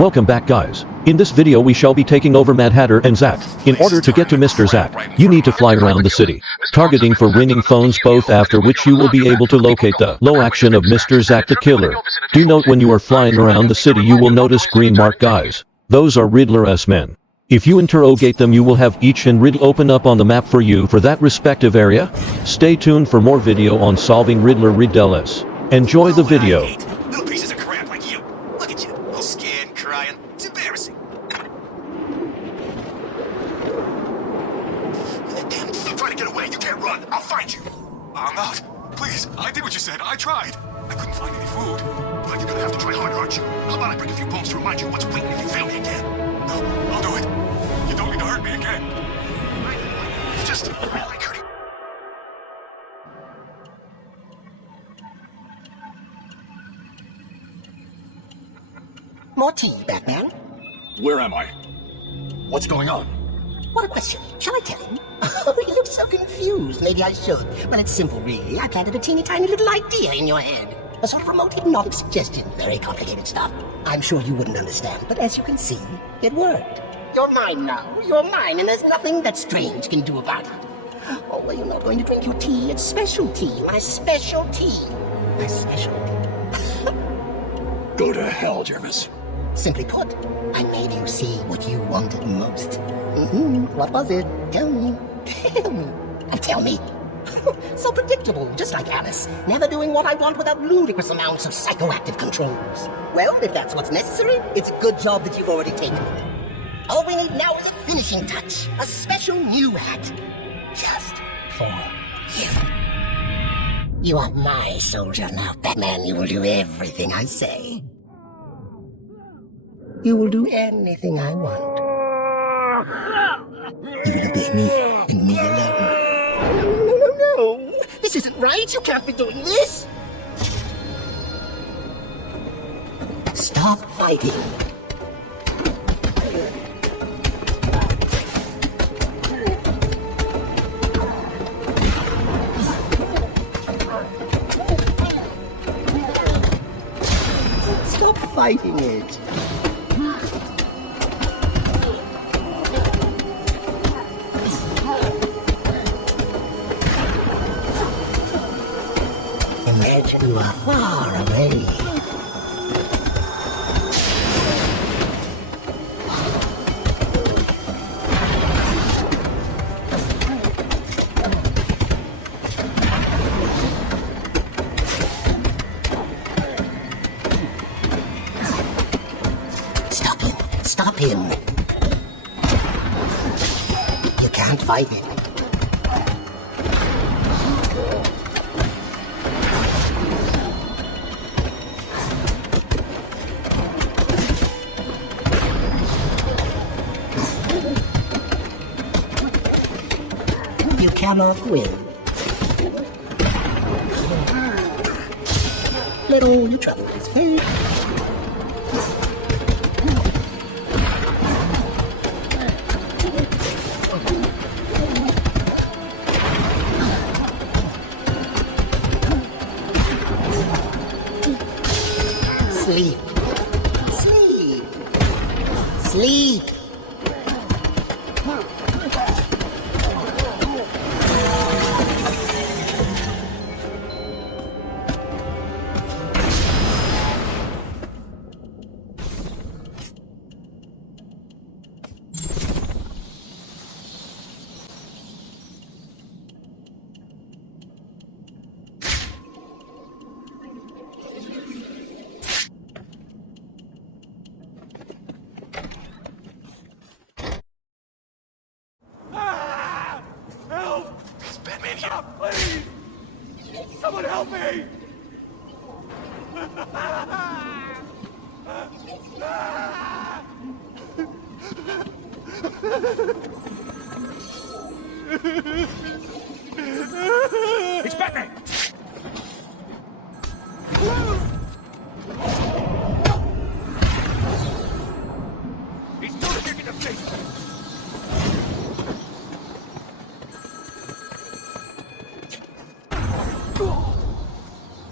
Welcome back, guys. In this video we shall be taking over Mad Hatter and Zack. In order to get to Mr. Zack, you need to fly around the city, targeting for ringing phones, both after which you will be able to locate the low action of Mr. Zack the Killer. Do note when you are flying around the city you will notice green mark guys. Those are Riddler's men. If you interrogate them you will have each and riddle open up on the map for you for that respective area. Stay tuned for more video on solving Riddler riddles. Enjoy the video. Little pieces of crap like you. Look at you, all scared, crying. It's embarrassing. Damn, try to get away. You can't run. I'll find you. I'm not. Please, I did what you said. I tried. I couldn't find any food. Well, you're gonna have to try harder, aren't you? How about I break a few bones to remind you what's waiting if you fail me again? No, I'll do it. You don't need to hurt me again. It's just like hurting. More tea, Batman. Where am I? What's going on? What a question. Shall I tell him? Oh, he looks so confused. Maybe I should. Well, it's simple, really. I planted a teeny tiny little idea in your head. A sort of remote hypnotic suggestion. Very complicated stuff. I'm sure you wouldn't understand, but as you can see, it worked. You're mine now. You're mine, and there's nothing that Strange can do about it. Oh, well, you're not going to drink your tea. It's special tea. My special tea. My special tea. Go to hell, Jervis. Simply put, I made you see what you wanted most. What was it? Tell me. Tell me. Oh, tell me. So predictable, just like Alice. Never doing what I want without ludicrous amounts of psychoactive controls. Well, if that's what's necessary, it's a good job that you've already taken it. All we need now is a finishing touch. A special new hat. Just for you. You are my soldier now, Batman. You will do everything I say. You will do anything I want. You will obey me, and me alone. No. This isn't right. You can't be doing this. Stop fighting. Stop fighting it. Imagine you are far away. Stop him. Stop him. You can't fight him. You cannot win. Let all your troubles fade. Sleep. Sleep. Sleep. Batman here. Please! Someone help me! It's Batman! He's still kicking the face!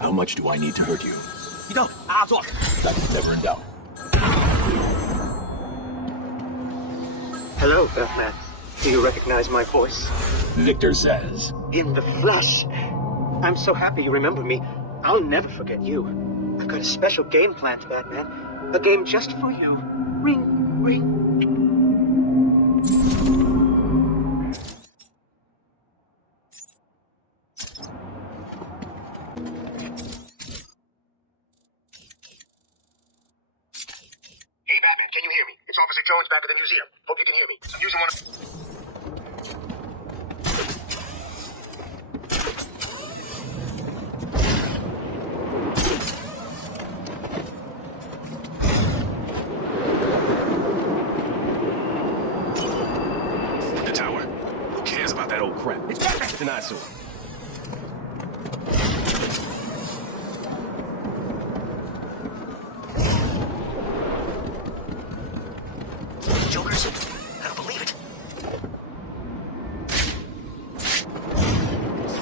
How much do I need to hurt you? You don't. I'll talk. That's never in doubt. Hello, Batman. Do you recognize my voice? Victor says. In the flesh. I'm so happy you remember me. I'll never forget you. I've got a special game planned, Batman. A game just for you. Ring, ring. Hey, Batman, can you hear me? It's Officer Jones back at the museum. Hope you can hear me. I'm using one of... The tower. Who cares about that old crap? It's Batman! It's an eyesore. Jokers? I don't believe it.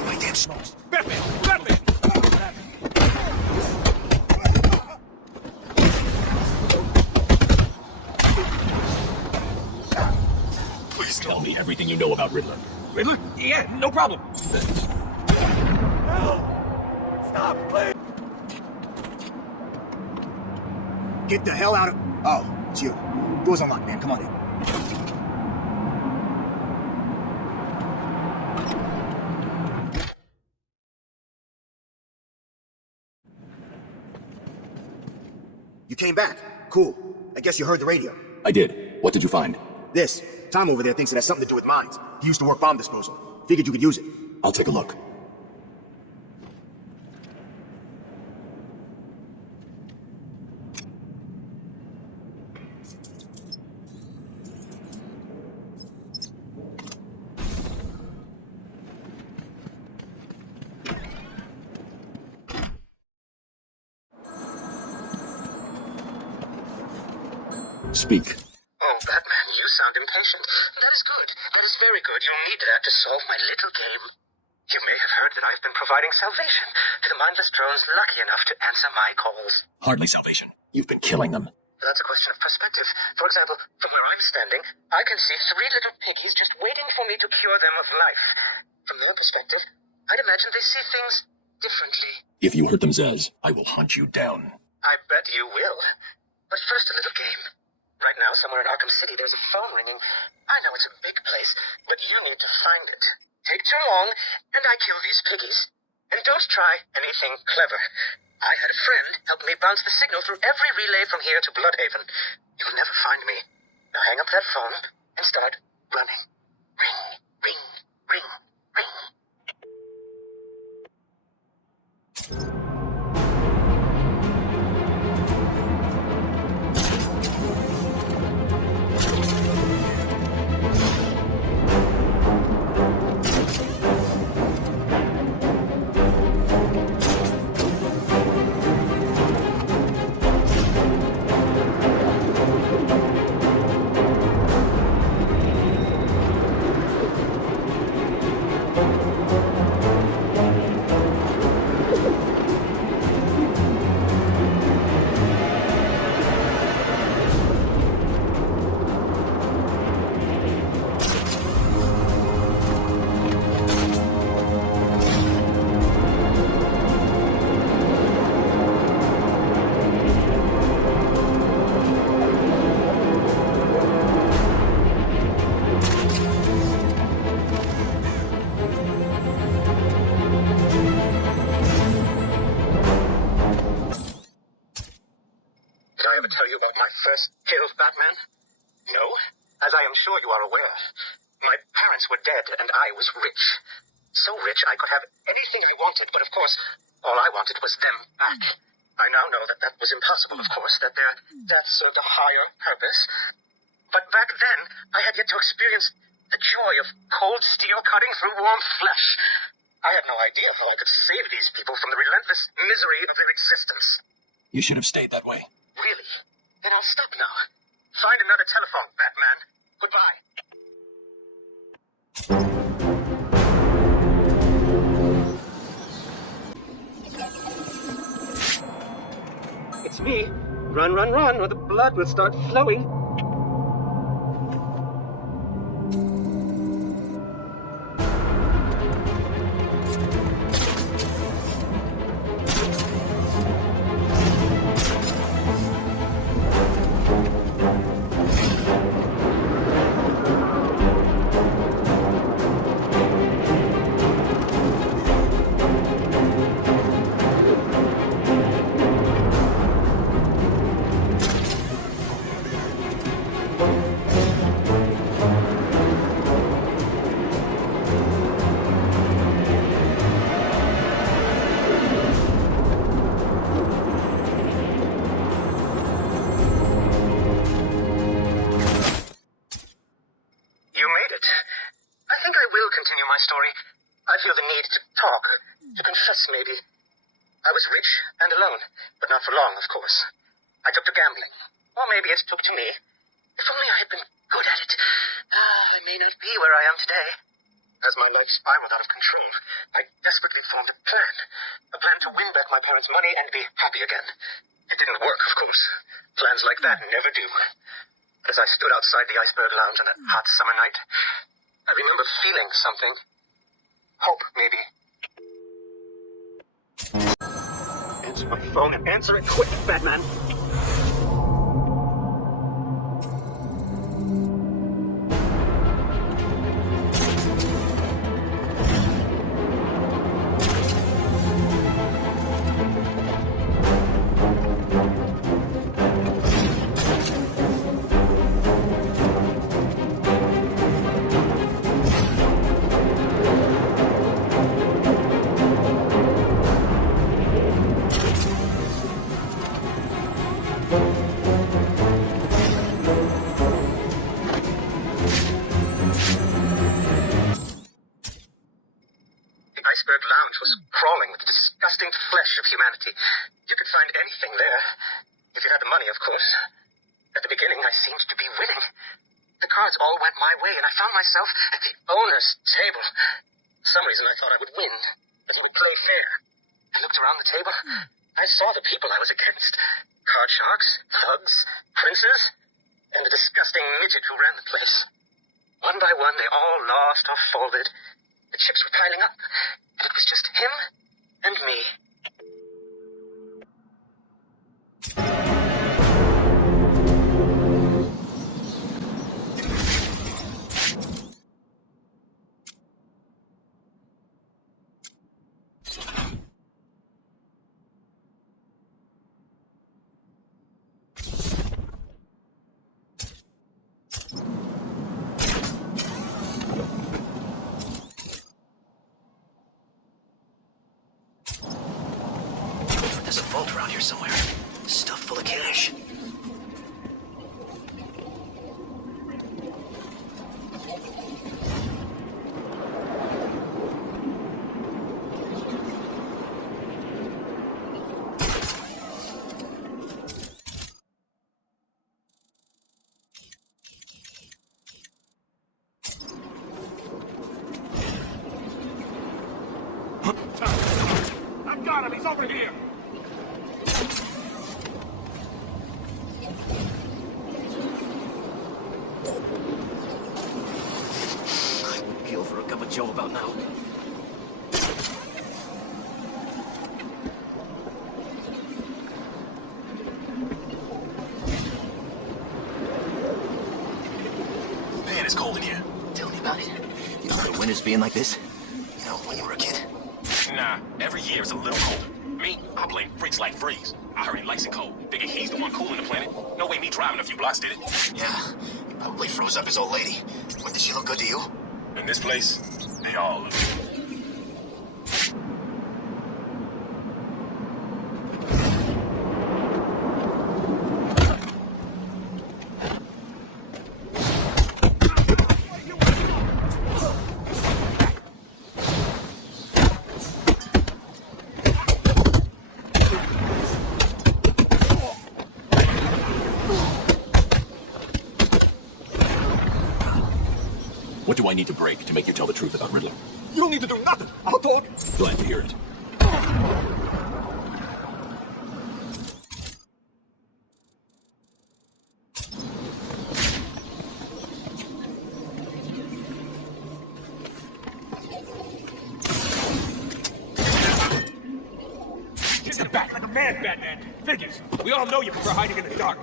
My damn smokes. Batman! Batman! Please tell me everything you know about Riddler. Riddler? Yeah, no problem. Stop, please! Get the hell out of... Oh, it's you. Door's unlocked, man. Come on in. You came back. Cool. I guess you heard the radio. I did. What did you find? This. Tom over there thinks it has something to do with mines. He used to work bomb disposal. Figured you could use it. I'll take a look. Speak. Oh, Batman, you sound impatient. That is good. That is very good. You'll need that to solve my little game. You may have heard that I've been providing salvation to the mindless drones lucky enough to answer my calls. Hardly salvation. You've been killing them. That's a question of perspective. For example, from where I'm standing, I can see 3 little piggies just waiting for me to cure them of life. From their perspective, I'd imagine they see things differently. If you hurt them, Zez, I will hunt you down. I bet you will. But first, a little game. Right now, somewhere in Arkham City, there's a phone ringing. I know it's a big place, but you need to find it. Take too long, and I kill these piggies. And don't try anything clever. I had a friend help me bounce the signal through every relay from here to Bloodhaven. You'll never find me. Now hang up that phone and start running. Ring, ring, ring, ring. Tell you about my first kill, Batman? No? As I am sure you are aware, my parents were dead and I was rich. So rich I could have anything I wanted, but of course, all I wanted was them back. I now know that that was impossible, of course, that their death served a higher purpose. But back then, I had yet to experience the joy of cold steel cutting through warm flesh. I had no idea how I could save these people from the relentless misery of their existence. You should have stayed that way. Really? Then I'll stop now. Find another telephone, Batman. Goodbye. It's me. Run, run, run, or the blood will start flowing. maybe. I was rich and alone, but not for long, of course. I took to gambling. Or maybe it took to me. If only I had been good at it. I may not be where I am today. As my life spiraled out of control, I desperately formed a plan. A plan to win back my parents' money and be happy again. It didn't work, of course. Plans like that never do. But as I stood outside the Iceberg Lounge on a hot summer night, I remember feeling something. Hope, maybe. Answer my phone and answer it quick, Batman. Iceberg Lounge was crawling with the disgusting flesh of humanity. You could find anything there. If you had the money, of course. At the beginning, I seemed to be winning. The cards all went my way, and I found myself at the owner's table. For some reason, I thought I would win, that he would play fair. I looked around the table. I saw the people I was against. Card sharks, thugs, princes, and the disgusting midget who ran the place. One by one, they all lost or folded. The chips were piling up, and it was just him and me. There's a vault around here somewhere. Stuffed full of cash. I've got him! He's over here! I'd kill for a cup of joe about now. Man, it's cold in here. Tell me about it. You remember winters being like this? You know, when you were a kid? Nah, every year it's a little colder. Me, I blame freaks like Freeze. I heard he likes it cold. Figure he's the one cooling the planet. No way me driving a few blocks did it. Yeah, he probably froze up his old lady. When did she look good to you? In this place, they all look good. What do I need to break to make you tell the truth about Riddler? You don't need to do nothing! I'll talk! Glad to hear it. Get the back like a man, Batman! Figures! We all know you prefer hiding in the dark.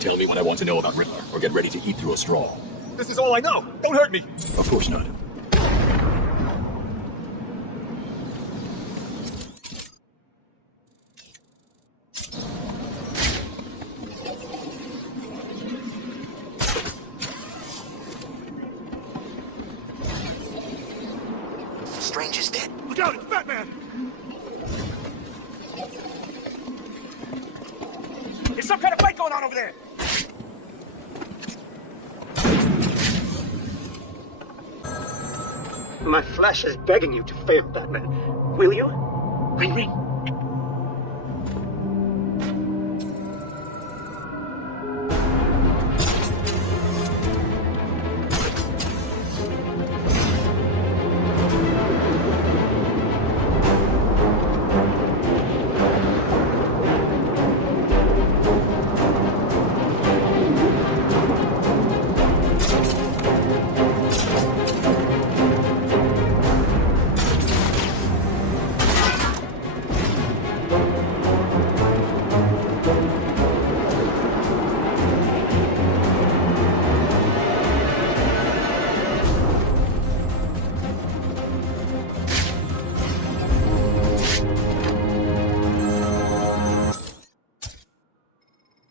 Tell me what I want to know about Riddler, or get ready to eat through a straw. This is all I know! Don't hurt me! Of course not. Strange is dead. Look out, it's Batman! There's some kind of fight going on over there! My flesh is begging you to fail, Batman. Will you? Ring, ring.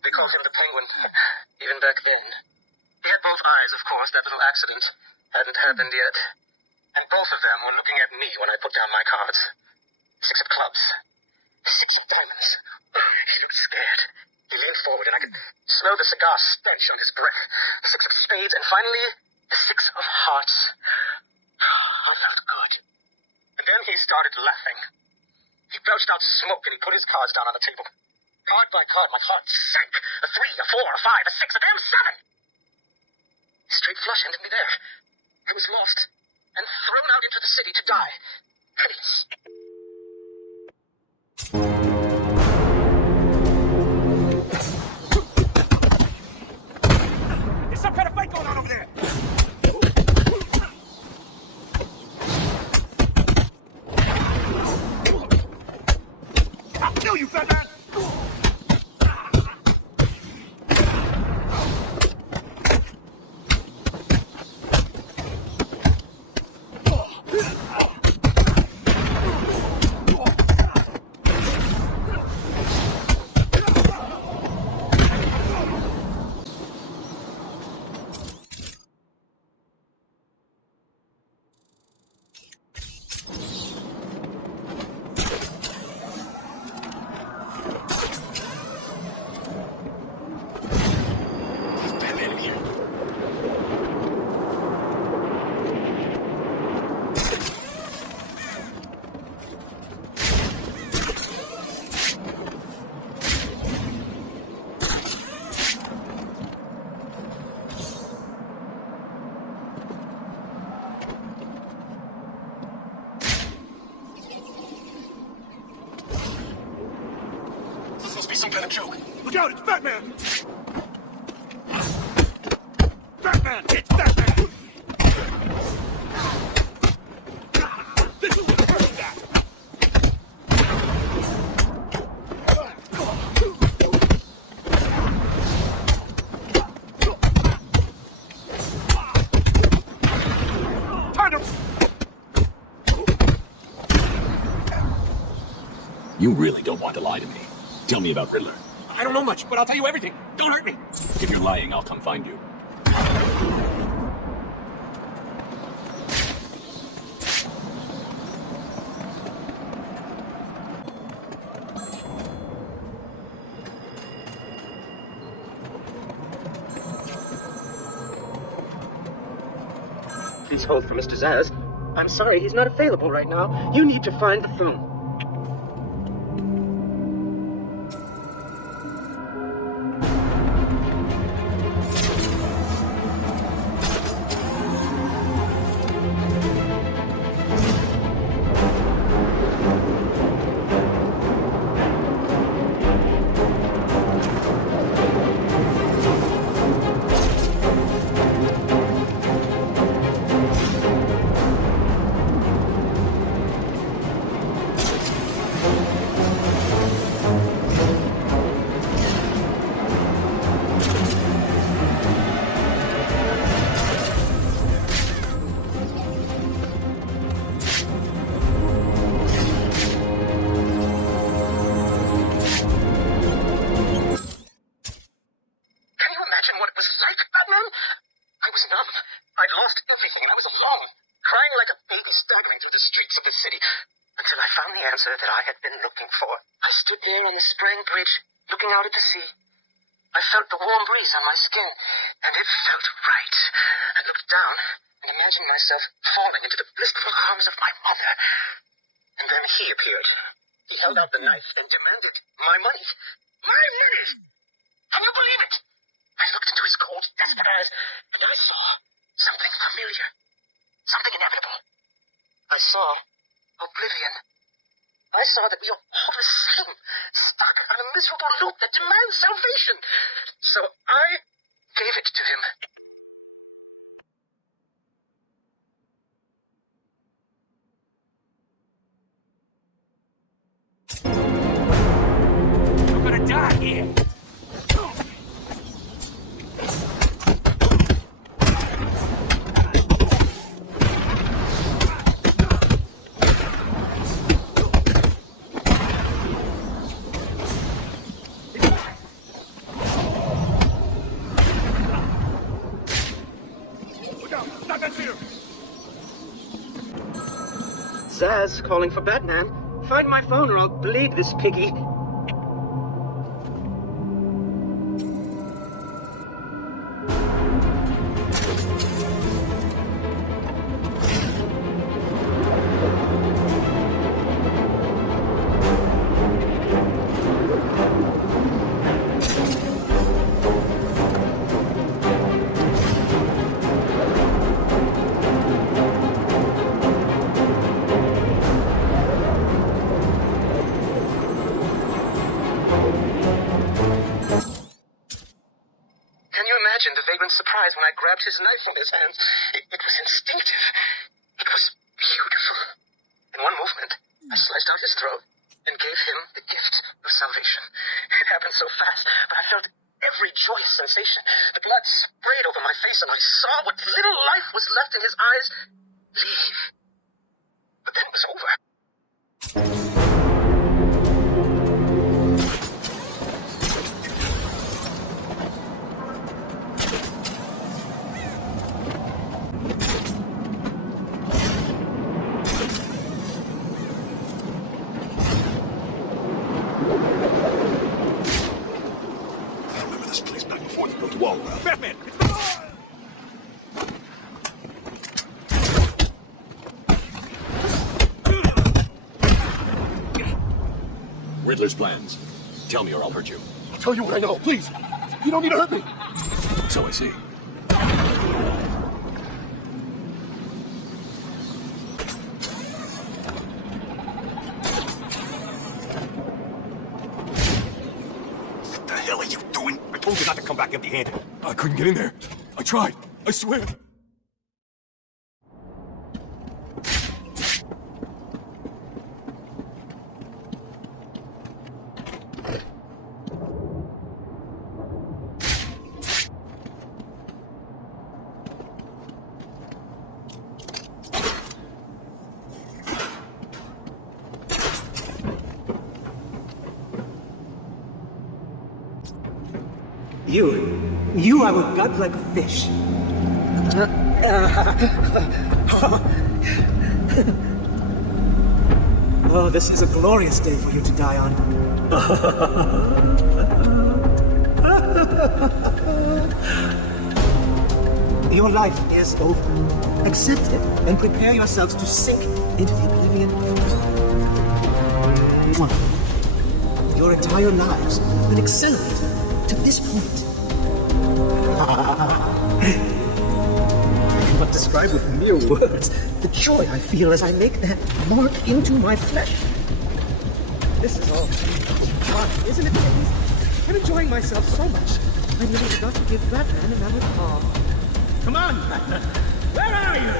They called him the Penguin, even back then. He had both eyes, of course. That little accident hadn't happened yet. And both of them were looking at me when I put down my cards. 6 of clubs. 6 of diamonds. He looked scared. He leaned forward and I could smell the cigar stench on his breath. 6 of spades and finally, the 6 of hearts. I felt good. And then he started laughing. He belched out smoke and he put his cards down on the table. Card by card, my heart sank. A 3, a 4, a 5, a 6, a damn 7! Straight flush ended me there. I was lost and thrown out into the city to die. Penniless. There's some kind of fight going on over there! I'll kill you, Batman! Some kind of joke. Look out, it's Batman! Batman! It's Batman! This is what hurt that! Time to... You really don't want to lie to me. Tell me about Riddler. I don't know much, but I'll tell you everything. Don't hurt me. If you're lying, I'll come find you. Please hold for Mr. Zaz. I'm sorry, he's not available right now. You need to find the phone. What it was like, Batman? I was numb. I'd lost everything and I was alone. crying like a baby staggering through the streets of the city, until I found the answer that I had been looking for. I stood there on the spring bridge, looking out at the sea. I felt the warm breeze on my skin, and it felt right. I looked down and imagined myself falling into the blissful arms of my mother. And then he appeared. He held out the knife and demanded my money. My money! Can you believe it? I looked into his cold, desperate eyes, and I saw something familiar. Something inevitable. I saw oblivion. I saw that we are all the same, stuck on a miserable loop that demands salvation. So I gave it to him. You're gonna die here. Zaz calling for Batman. Find my phone or I'll bleed this piggy. Imagine the vagrant surprise when I grabbed his knife from his hands. It was instinctive. It was beautiful. In one movement, I sliced out his throat and gave him the gift of salvation. It happened so fast, but I felt every joyous sensation. The blood sprayed over my face, and I saw what little life was left in his eyes leave. But then it was over. Batman! Riddler's plans. Tell me or I'll hurt you. I'll tell you what I know, please. You don't need to hurt me. So I see. What the hell are you doing? I told you not to come back empty-handed. I couldn't get in there. I tried. I swear. You I will gut like a fish. Oh, this is a glorious day for you to die on. Your life is over. Accept it and prepare yourselves to sink into the oblivion of your entire lives have been accelerated to this point. I cannot describe with mere words the joy I feel as I make that mark into my flesh. This is all fun, isn't it, ladies? I'm enjoying myself so much. I nearly forgot to give Batman another call. Come on, Batman. Where are you?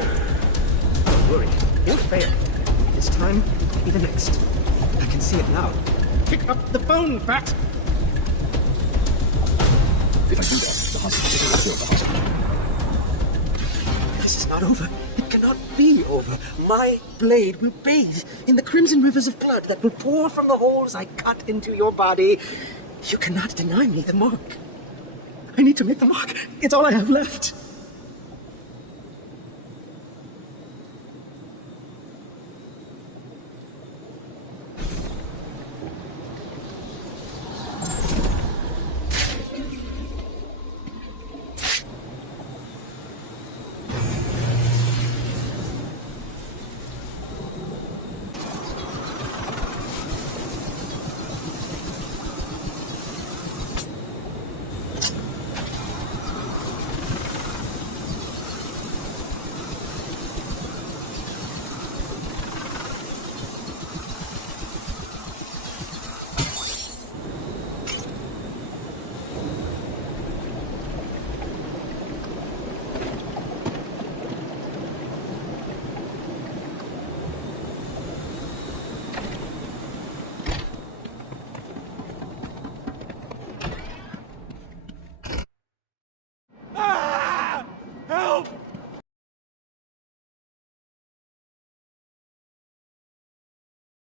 Don't worry. He'll fail. This time will be the next. I can see it now. Pick up the phone, Bat. If I do that, the hospital will kill the hospital. This is not over. It cannot be over. My blade will bathe in the crimson rivers of blood that will pour from the holes I cut into your body. You cannot deny me the mark. I need to make the mark. It's all I have left.